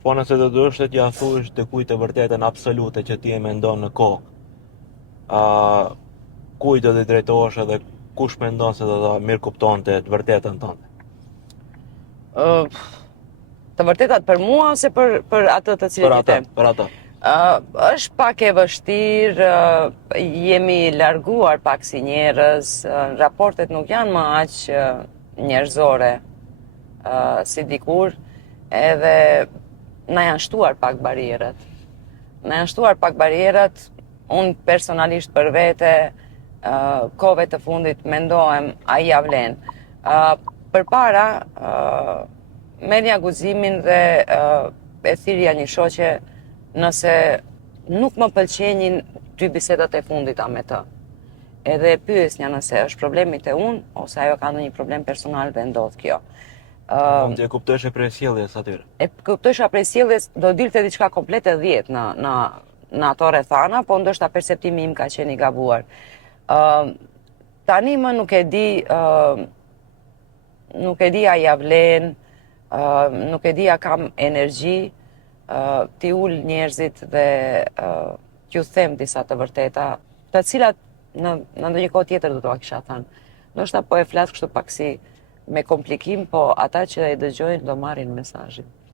Po nëse do duhesh të t'ja thush dikujt të vërtetën absolute që ti e mendon në kokë, a kujt do t'i drejtohesh edhe kush mendon se do ta mirë kuptonte të vërtetën tënde? Ë, Të vërtetat për mua ose për atë të cilët i them? Për ata. Është pak e vështirë, jemi larguar pak si njerëz, raportet nuk janë më aq njerëzore si dikur, edhe na janë shtuar pak barierat. Na janë shtuar pak barierat, unë personalisht për vete, kohëve të fundit mendohem ai ja vlen. Përpara merrja guximin dhe e thirrja një shoqe nëse nuk më pëlqenin 2 bisedat e fundita me të. Edhe e pyesnja nëse është problemi te unë ose ajo ka ndonjë problem personal dhe ndodh kjo. Ti e kuptosh prej sjelljes atyre. E kuptosha prej sjelljes, do dilte diçka komplet e 10 në ato rrethana, po ndoshta perceptimi im ka qenë i gabuar. Tani më nuk e di a ja vlen, nuk e di a kam energji t'i ul njerëzit dhe t'ju them disa të vërteta, të cilat në ndonjë kohë tjetër do t'ua kisha thënë. Ndoshta po e flas kështu pak si me komplikim, po ata që e dëgjojnë do marrin mesazhin.